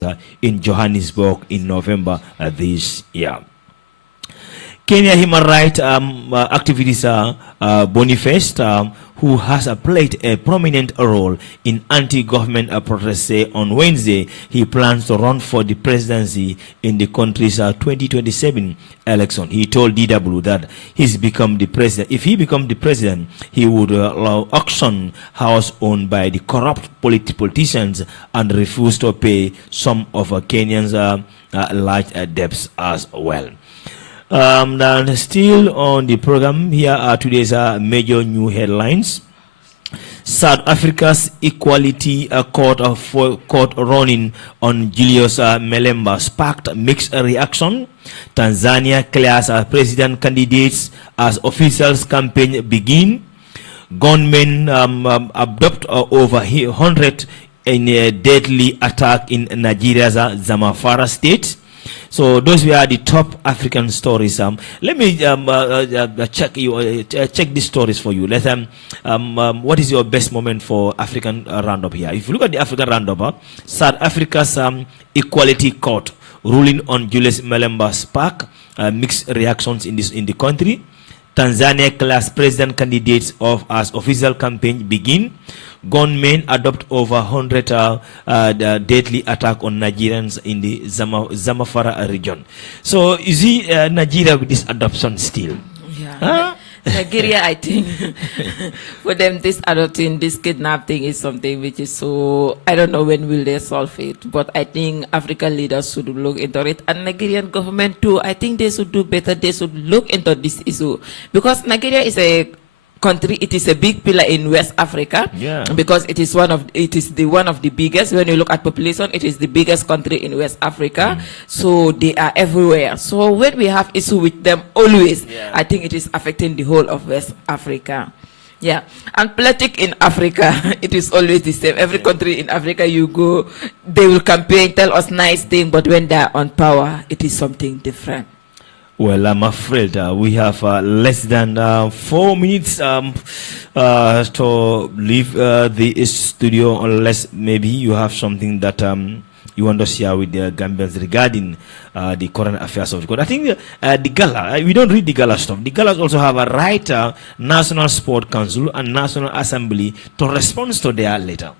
in Johannesburg in November this year. Kenya human rights activist Boniface, who has played a prominent role in anti-government protests, say on Wednesday he plans to run for the presidency in the country's 2027 election. He told DW that he's become the president. If he becomes the president, he would allow auction house owned by the corrupt politicians and refuse to pay some of Kenyans' large debts as well. And still on the program, here are today's major new headlines. South Africa's Equality Court running on Julius Melemba sparked mixed reaction. Tanzania clears president candidates as officials campaign begin. Gunmen abduct over 100 in a deadly attack in Nigeria's Zamfara state. So those were the top African stories. Let me check these stories for you. What is your best moment for African roundup here? If you look at the African roundup, South Africa's Equality Court ruling on Julius Melemba spark mixed reactions in the country. Tanzania class president candidates as official campaign begin. Gunmen adopt over 100 deadly attack on Nigerians in the Zamfara region. So you see Nigeria with this adoption still. Yeah. Huh? Nigeria, I think, for them, this adopting, this kidnapping is something which is so, I don't know when will they solve it, but I think African leaders should look into it, and Nigerian government too. I think they should do better. They should look into this issue, because Nigeria is a country, it is a big pillar in West Africa, because it is one of the biggest. When you look at population, it is the biggest country in West Africa. So they are everywhere. So when we have issue with them always, I think it is affecting the whole of West Africa. Yeah, and politics in Africa, it is always the same. Every country in Africa you go, they will campaign, tell us nice things, but when they are on power, it is something different. Well, I'm afraid we have less than 4 minutes to leave the studio, unless maybe you have something that you want to share with the Gambians regarding the current affairs of the country. I think the gala, we don't read the gala stuff. The galas also have a right, National Sport Council and National Assembly to respond to their letter.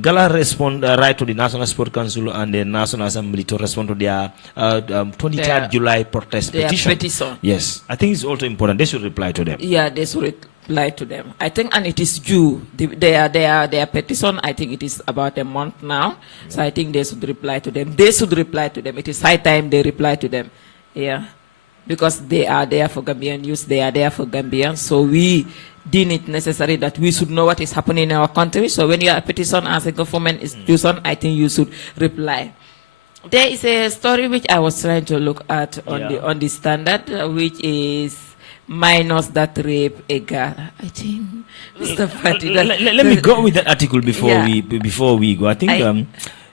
Gala respond right to the National Sport Council and the National Assembly to respond to their 23rd July protest petition. Yes, I think it's also important. They should reply to them. Yeah, they should reply to them. I think, and it is due. Their petition, I think it is about a month now. So I think they should reply to them. They should reply to them. It is high time they reply to them. Yeah, because they are there for Gambian youth. They are there for Gambians. So we deem it necessary that we should know what is happening in our country. So when you are a petition as a government institution, I think you should reply. There is a story which I was trying to look at on the Standard, which is minors that rape a girl. I think Mr. Fati, let me go with that article before we go. I think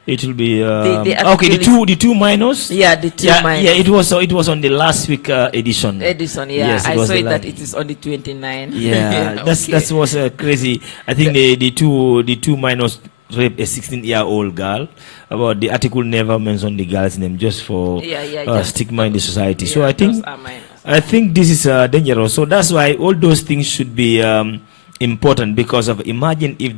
it will be okay. The two minors. Yeah, the two minors. Yeah, it was on the last week edition. Yeah, yes, I saw that it is on the 29th. Yeah, that was crazy. I think the two minors raped a 16-year-old girl. About the article never mentioned the girl's name, just for stigma in the society. So I think this is dangerous. So that's why all those things should be important, because of, imagine if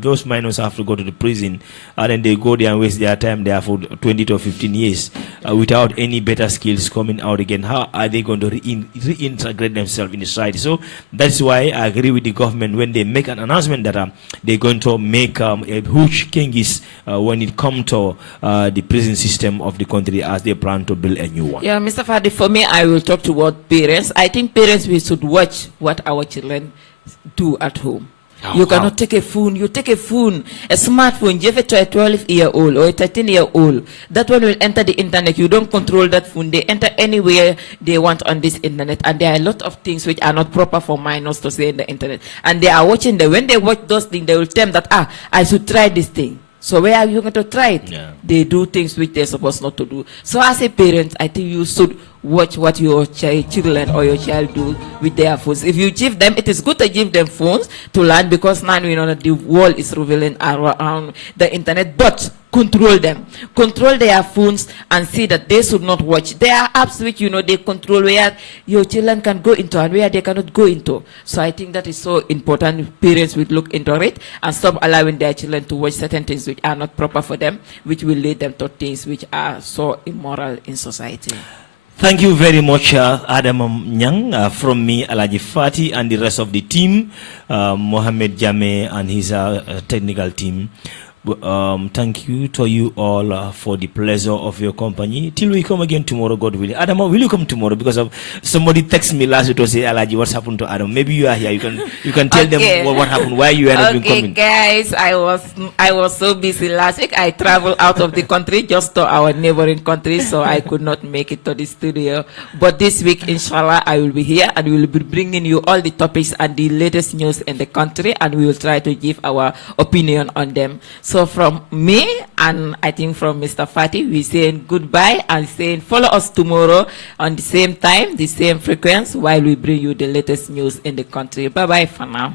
those minors have to go to the prison and then they go there and waste their time there for 20 to 15 years without any better skills coming out again. How are they going to reintegrate themselves in the society? So that's why I agree with the government when they make an announcement that they're going to make a huge changes when it comes to the prison system of the country, as they plan to build a new one. Yeah, Mr. Fadi, for me, I will talk toward parents. I think parents, we should watch what our children do at home. You cannot take a phone. You take a phone, a smartphone, give it to a 12-year-old or a 13-year-old. That one will enter the internet. You don't control that phone. They enter anywhere they want on this internet. And there are a lot of things which are not proper for minors to say in the internet. And they are watching them. When they watch those things, they will tell them that, I should try this thing. So where are you going to try it? They do things which they're supposed not to do. So as a parent, I think you should watch what your children or your child do with their phones. If you give them, it is good to give them phones to learn, because now we know that the world is revealing around the internet, but control them, control their phones, and see that they should not watch. There are apps which, you know, they control where your children can go into and where they cannot go into. So I think that is so important. Parents will look into it and stop allowing their children to watch certain things which are not proper for them, which will lead them to things which are so immoral in society. Thank you very much, Adam Nyang, from me, Alaji Fati, and the rest of the team, Mohammed Jame and his technical team. Thank you to you all for the pleasure of your company. Till we come again tomorrow, God willing. Adam, will you come tomorrow? Because of somebody texted me last week to say, Alaji, what's happened to Adam? Maybe you are here. You can tell them what happened, why you haven't been coming. Guys, I was so busy last week. I traveled out of the country just to our neighboring country, so I could not make it to the studio. But this week, inshallah, I will be here and we will be bringing you all the topics and the latest news in the country, and we will try to give our opinion on them. So from me and I think from Mr. Fati, we're saying goodbye and saying follow us tomorrow on the same time, the same frequency, while we bring you the latest news in the country. Bye-bye for now.